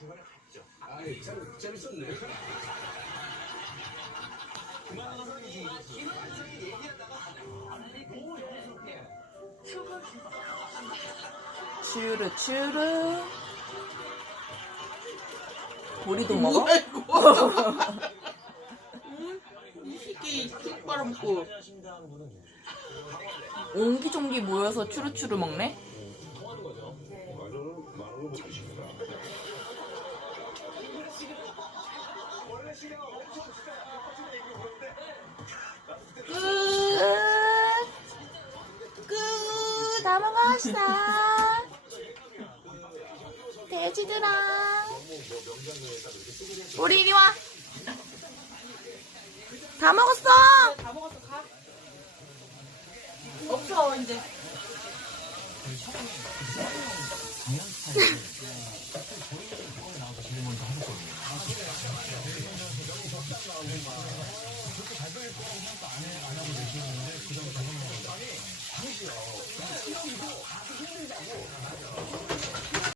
중간에 갔죠. 아이, 참 재밌었네. 추르 추르 보리도 먹어? 뭐야 이거? 응? 이 새끼 쑥 빨아먹고 옹기종기 모여서 추루추루 먹네? 다 먹었어! 돼지들아! 우리 이리 와! 다 먹었어! 다 먹었어 가 없어 이제 発言で